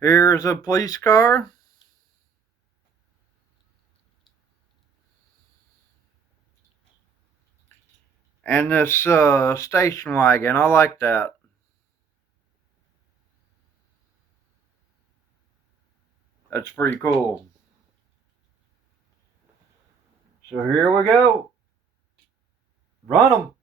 Here's a police car. And this station wagon. I like that. That's pretty cool. So here we go. Run them.